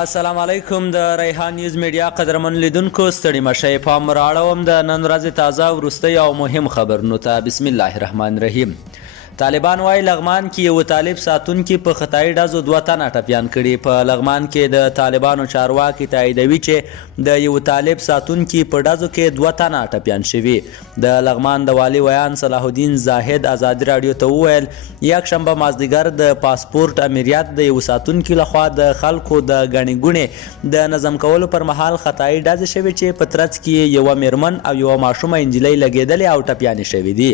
السلام علیکم د ریحان نیوز میډیا قدرمن لیدونکو ستړي مشئ پام راړوم د نن ورځې تازه وروستۍ او مهم خبرونو ته. بسم الله الرحمن الرحیم. طالبان وايي لغمان کې یو طالب ساتونکي په خطایي ډزو 2 تنه ټپیان کړي. په لغمان کې د طالبانو چارواکي تاییدوي چې د یو طالب ساتونکي په ډزو کې 2 تنه ټپیان شوي. د لغمان د والي ویان صلاح الدین زاهد ازادي راډیو ته وویل یکشنبه مازدیګر د پاسپورت امریت د یو ساتونکي لخوا د خلکو د ګڼې ګوڼې د نظم کولو پر مهال خطایي ډزې شوې چې په ترڅ کې یوه میرمن او یوه ماشومه نجلۍ لګېدلې او ټپیانې شوي دي.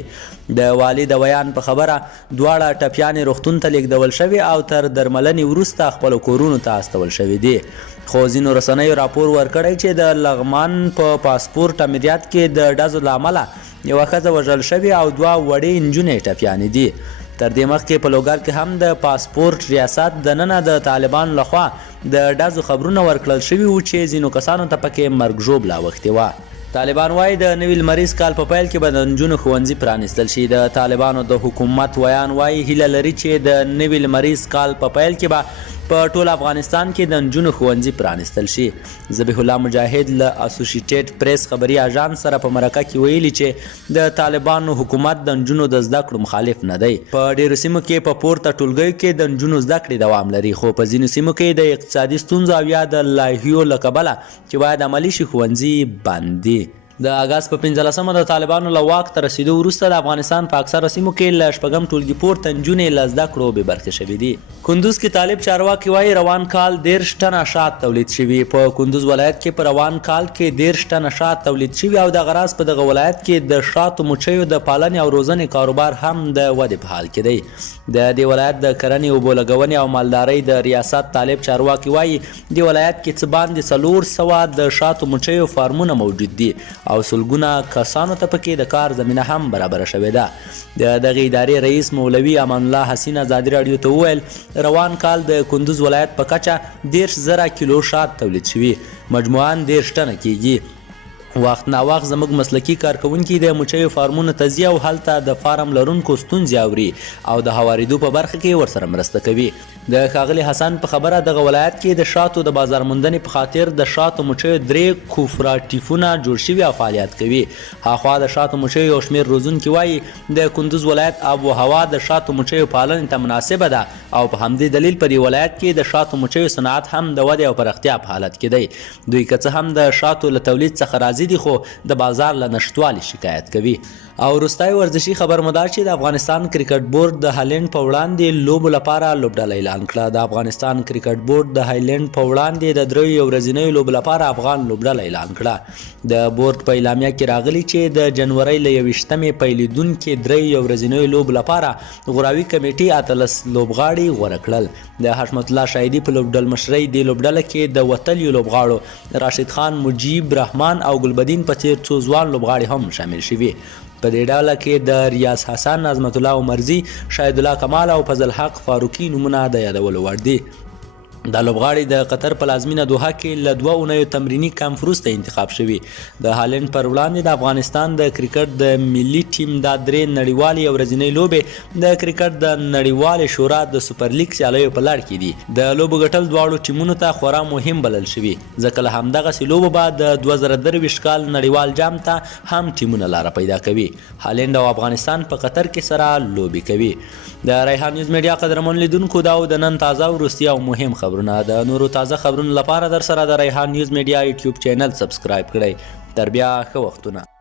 د والي د ویان په خبره دواړه ټپیانې روغتون ته لیږدول شوي او تر درملنې وروسته خپلو کورونو ته استول شوي دي. خو ځینو رسنیو راپور ورکړی چې د لغمان په پاسپورت امریت کې د ډزو له امله یوه ښځه وژل شوې او 2 وړې نجونې ټپیانې دي. تر دې مخکې په لوګر کې هم د پاسپورت ریاست دننه د طالبانو لخوا د ډزو خبرونه ورکړل شوي وو چې ځینو کسانو ته پکې مرګ ژوبله اوښتې وه. طالبان وايي د نوي لمریز کال په پیل کې به د نجونو ښوونځي پرانیستل شي. د طالبانو د حکومت ویان وايي هیله لري چې د نوي لمریز کال په پیل کې به په ټول افغانستان کې د نجونو ښوونځي پرانیستل شي. ذبیح الله مجاهد له اسوسییټډ پریس خبري اژانس سره په مرکه کې ویلي چې د طالبانو حکومت د نجونو د زده کړو مخالف نه دی. په ډیرو سیمو کې په پورته ټولګیو کې د نجونو زده کړې دوام لري، خو په ځینو سیمو کې د اقتصادي ستونزو او یا د لایحو له کبله چې باید عملي شي ښوونځي بند دي. د اګست په 15مه د طالبانو له واک ته رسیدو وروسته د افغانستان په اکثره سیمو کې له 8 ټولګي پورته نجونې له زده کړو بې برخې شوي دي. کندوز کې طالب چارواکي وایي روان کال 13 ټنه شات تولید شوي. په کندوز ولایت کې په روان کال کې 13 ټنه شات تولید شوي او د غراس په دغه ولایت کې د شاتو مچیو د پالنې او روزنې کاروبار هم د ودې په حال کې دی. د دې ولایت د کرنې اوبو لګونې او مالدارۍ د ریاست طالب چارواکي وایي د ولایت کې څه باندې 400 د شاتو مچیو فارمونه موجود دي او سلګونه کسانو ته پکې د کار زمینه هم برابره شوې ده. د دغې ادارې رئیس مولوي امان الله حسین ازادي راډیو ته وویل روان کال د کندوز ولایت په کچه 10,000 کیلو شات تولید شوي، مجموعاً 13 ټنه کیږي. وخت ناوخت زموږ مسلکي کارکوونکي د مچیو فارمونو ته ځي او هلته د فارم لرونکو ستونزې اوري او د هواریدو په برخه کې ورسره مرسته کوي. د ښاغلي حسن په خبره دغه ولایت کې د شاتو د بازار موندنې په خاطر د شاتو مچیو 3 کوپراتیفونه جوړ شوي او فعالیت کوي. هاخوا د شاتو مچیو یو شمېر روزونکي وایي د کندوز ولایت آب و هوا د شاتو مچیو پالنې ته مناسبه ده او په همدې دلیل په دې ولایت کې د شاتو مچیو صنعت هم د ودې او پراختیا په حالت کې دی. دوی که څه هم د شاتو له تولید څخه راضي دي خو د بازار له نشتوالي شکایت کوي. او وروستی ورزشي خبر مو دا چې د افغانستان کرکټ بورډ د هالند په وړاندې لوبو لپاره لوبډله اعلان کړه. د افغانستان کرکټ بورډ د هالند په وړاندې د 3 ورځنیو لوبو لپاره افغان لوبډله اعلان کړه. د بورډ په اعلامیه کې راغلي چې د جنوري له 21مې پیلیدونکو 3 ورځنیو لوبو لپاره غوراوي کمیټې 18 لوبغاړي غوره کړل. د حشمت الله شاهدي په لوبډل مشرۍ د لوبډله کې د وتلیو لوبغاړو راشد خان، مجیب رحمان او ګلبدین په څیر څو ځوان لوبغاړي هم شامل شوي. په دې ډله کې د ریاض حسن، عظمت الله عمرزي، شاهد الله کمال او فضل حق فاروقي نومونه د یادولو وړ دي. دا لوبغاړي د قطر په لازمینه دوحه کې له 2 اونیو تمریني کمپ وروسته انتخاب شوي. د هالند پر وړاندې د افغانستان د کرکټ د ملي ټیم دا 3 نړیوالې ورځنۍ لوبې د کرکټ د نړیوالې شورا د سوپر لیګ سیالیو په لړ کې دي. د لوبو ګټل دواړو ټیمونو ته خورا مهم بلل شوي، ځکه له همدغسې لوبو به د 2023 کال نړیوال جام ته هم ټیمونه لاره پیدا کوي. هالند او افغانستان په قطر کې سره لوبې کوي. د ریحان نیوز میډیا قدرمن لیدونکو دا د نن تازه وروستي او مهم خبرونه. د نورو تازه خبرونو لپاره در سره د ریحان نیوز میډیا یوټیوب چینل سبسکرایب کړئ. تر بیا ښه وختونه.